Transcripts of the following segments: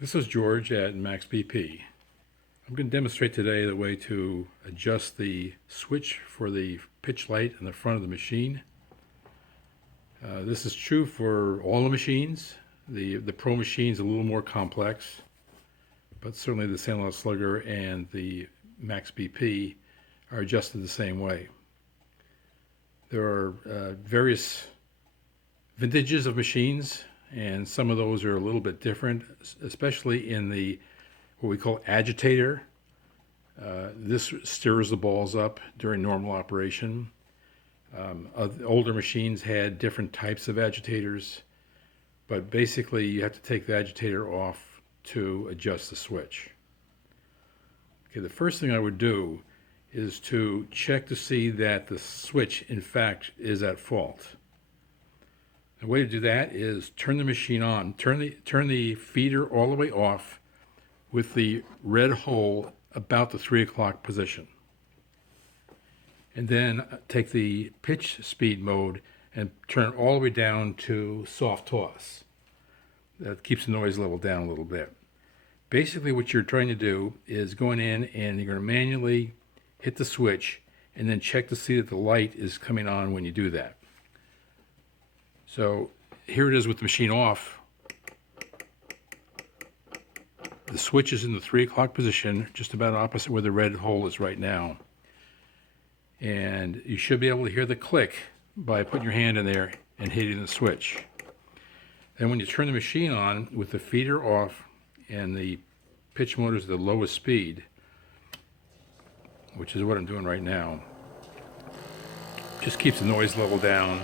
This is George at Max BP. I'm going to demonstrate today the way to adjust the switch for the pitch light in the front of the machine. This is true for all the machines. The Pro machine is a little more complex, but certainly the Sandlot Slugger and the Max BP are adjusted the same way. There are various vintages of machines, and some of those are a little bit different, especially in the what we call agitator. This stirs the balls up during normal operation. Older machines had different types of agitators, but basically you have to take the agitator off to adjust the switch. Okay, the first thing I would do is to check to see that the switch in fact is at fault. The way to do that is turn the machine on, turn the feeder all the way off with the red hole about the 3 o'clock position. And then take the pitch speed mode and turn it all the way down to soft toss. That keeps the noise level down a little bit. Basically what you're trying to do is going in and you're going to manually hit the switch and then check to see that the light is coming on when you do that. So here it is with the machine off. The switch is in the 3 o'clock position, just about opposite where the red hole is right now. And you should be able to hear the click by putting your hand in there and hitting the switch. Then when you turn the machine on with the feeder off and the pitch motor is at the lowest speed, which is what I'm doing right now, just keeps the noise level down.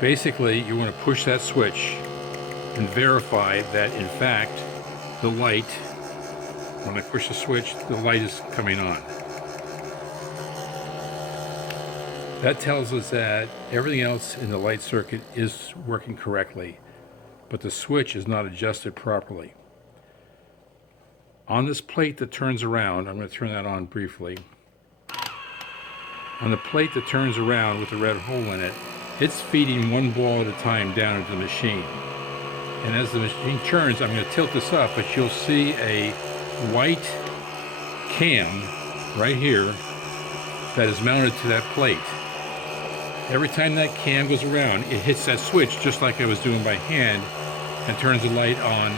Basically, you want to push that switch and verify that in fact the light, when I push the switch, the light is coming on. That tells us that everything else in the light circuit is working correctly, but the switch is not adjusted properly. On this plate that turns around, I'm going to turn that on briefly. On the plate that turns around with the red hole in it, it's feeding one ball at a time down into the machine. And as the machine turns, I'm going to tilt this up, but you'll see a white cam right here that is mounted to that plate. Every time that cam goes around, it hits that switch just like I was doing by hand and turns the light on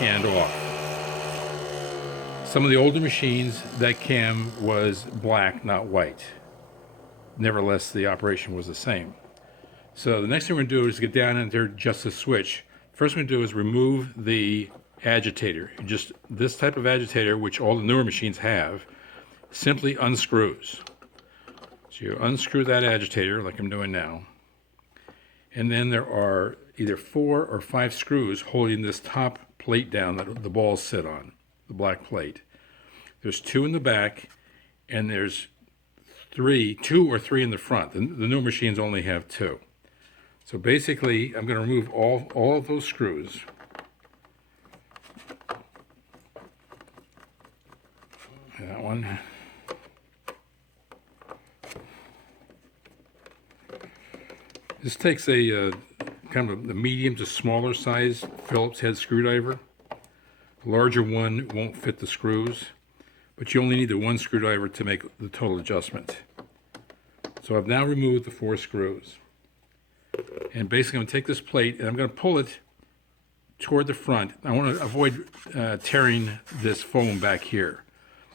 and off. Some of the older machines, that cam was black, not white. Nevertheless, the operation was the same. So the next thing we're going to do is get down and adjust the switch. First thing we're going to do is remove the agitator. Just this type of agitator, which all the newer machines have, simply unscrews. So you unscrew that agitator like I'm doing now. And then there are either 4 or 5 screws holding this top plate down that the balls sit on, the black plate. There's 2 in the back, and there's 2 or 3 in the front. The newer machines only have 2. So basically, I'm going to remove all of those screws. That one. This takes a kind of a medium to smaller size Phillips head screwdriver. A larger one won't fit the screws, but you only need the one screwdriver to make the total adjustment. So I've now removed the 4 screws. And basically I'm going to take this plate and I'm going to pull it toward the front. I want to avoid tearing this foam back here.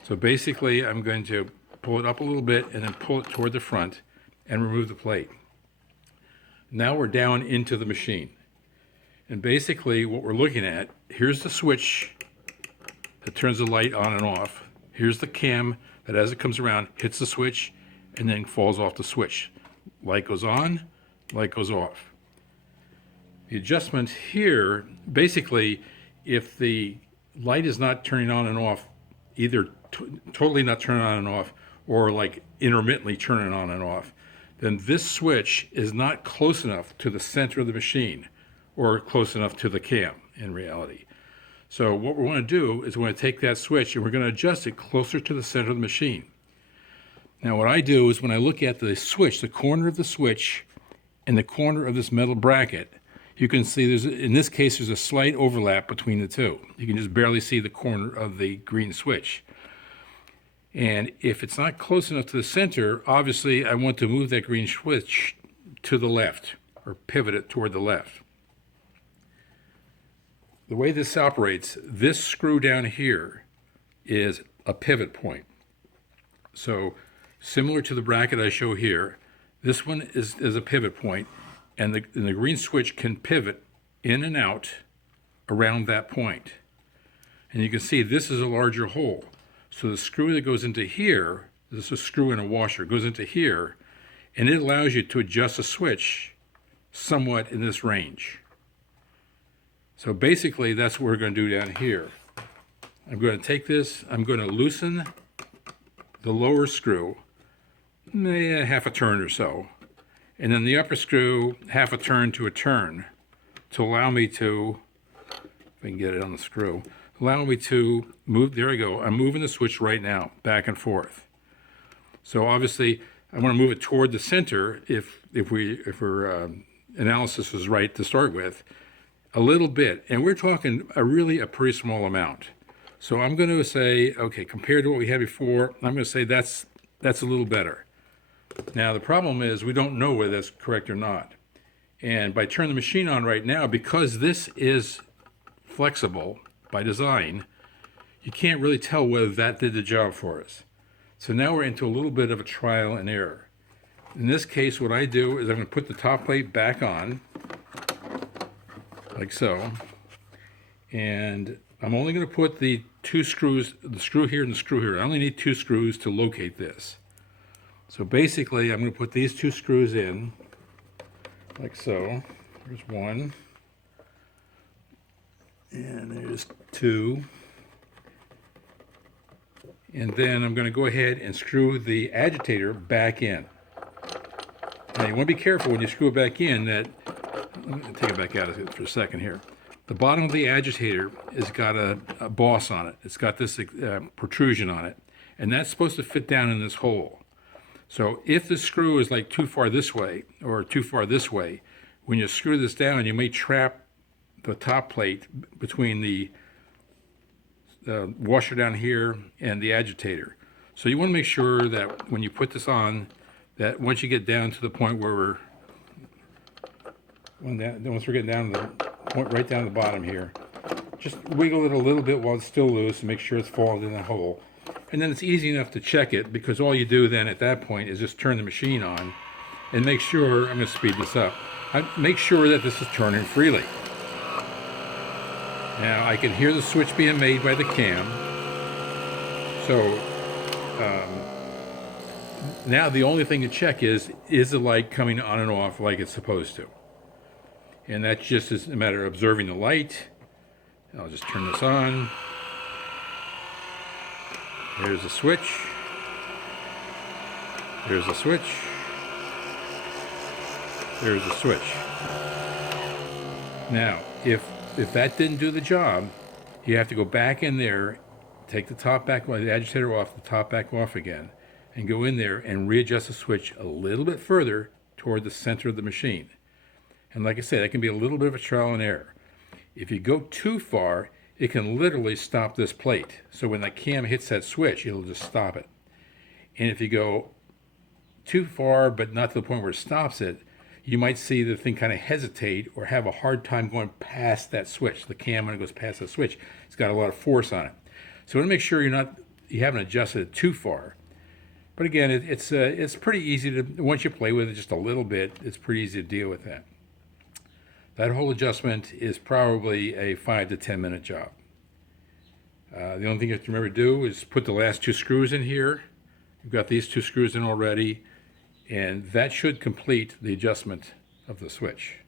So basically I'm going to pull it up a little bit and then pull it toward the front and remove the plate. Now we're down into the machine. And basically what we're looking at, here's the switch that turns the light on and off. Here's the cam that as it comes around hits the switch and then falls off the switch. Light goes on, light goes off. The adjustment here, basically, if the light is not turning on and off, either totally not turning on and off, or like intermittently turning on and off, then this switch is not close enough to the center of the machine, or close enough to the cam in reality. So what we want to do is we're going to take that switch and we're going to adjust it closer to the center of the machine. Now what I do is when I look at the switch, the corner of the switch and the corner of this metal bracket, you can see in this case, there's a slight overlap between the two. You can just barely see the corner of the green switch. And if it's not close enough to the center, obviously I want to move that green switch to the left or pivot it toward the left. The way this operates, this screw down here is a pivot point. So similar to the bracket I show here, this one is a pivot point, and the green switch can pivot in and out around that point. And you can see this is a larger hole. So the screw that goes into here, this is a screw in a washer, goes into here, and it allows you to adjust the switch somewhat in this range. So basically that's what we're going to do down here. I'm going to take this, I'm going to loosen the lower screw, maybe half a turn or so, and then the upper screw half a turn to a turn to allow me to, if I can get it on the screw, allow me to move. There we go. I'm moving the switch right now, back and forth. So obviously, I want to move it toward the center if our analysis was right to start with, a little bit. And we're talking a pretty small amount. So I'm going to say, okay, compared to what we had before, I'm going to say that's a little better. Now the problem is we don't know whether that's correct or not. And by turning the machine on right now, because this is flexible by design, you can't really tell whether that did the job for us. So now we're into a little bit of a trial and error. In this case, what I do is I'm going to put the top plate back on, like so, and I'm only going to put the two screws, the screw here and the screw here. I only need two screws to locate this. So basically, I'm going to put these two screws in, like so. There's one. And there's two. And then I'm going to go ahead and screw the agitator back in. Now you want to be careful when you screw it back in that, let me take it back out of it for a second here. The bottom of the agitator has got a boss on it. It's got this protrusion on it. And that's supposed to fit down in this hole. So if the screw is like too far this way or too far this way, when you screw this down, you may trap the top plate between the washer down here and the agitator. So you want to make sure that when you put this on, that once you get down to the point where once we're getting down to the point right down the bottom here, just wiggle it a little bit while it's still loose and make sure it's falling in the hole. And then it's easy enough to check it, because all you do then at that point is just turn the machine on and make sure, I'm going to speed this up, make sure that this is turning freely. Now I can hear the switch being made by the cam. So now the only thing to check is the light coming on and off like it's supposed to? And that just is a matter of observing the light. I'll just turn this on. There's the switch. There's the switch. There's the switch. Now, if that didn't do the job, you have to go back in there, take the top back, the agitator off, the top back off again, and go in there and readjust the switch a little bit further toward the center of the machine. And like I said, that can be a little bit of a trial and error. If you go too far, it can literally stop this plate. So when that cam hits that switch, it'll just stop it. And if you go too far, but not to the point where it stops it, you might see the thing kind of hesitate or have a hard time going past that switch. The cam, when it goes past the switch, it's got a lot of force on it. So you want to make sure you haven't adjusted it too far. But again, it's pretty easy to, once you play with it just a little bit, it's pretty easy to deal with that. That whole adjustment is probably a 5 to 10 minute job. The only thing you have to remember to do is put the last two screws in here. You've got these two screws in already, and that should complete the adjustment of the switch.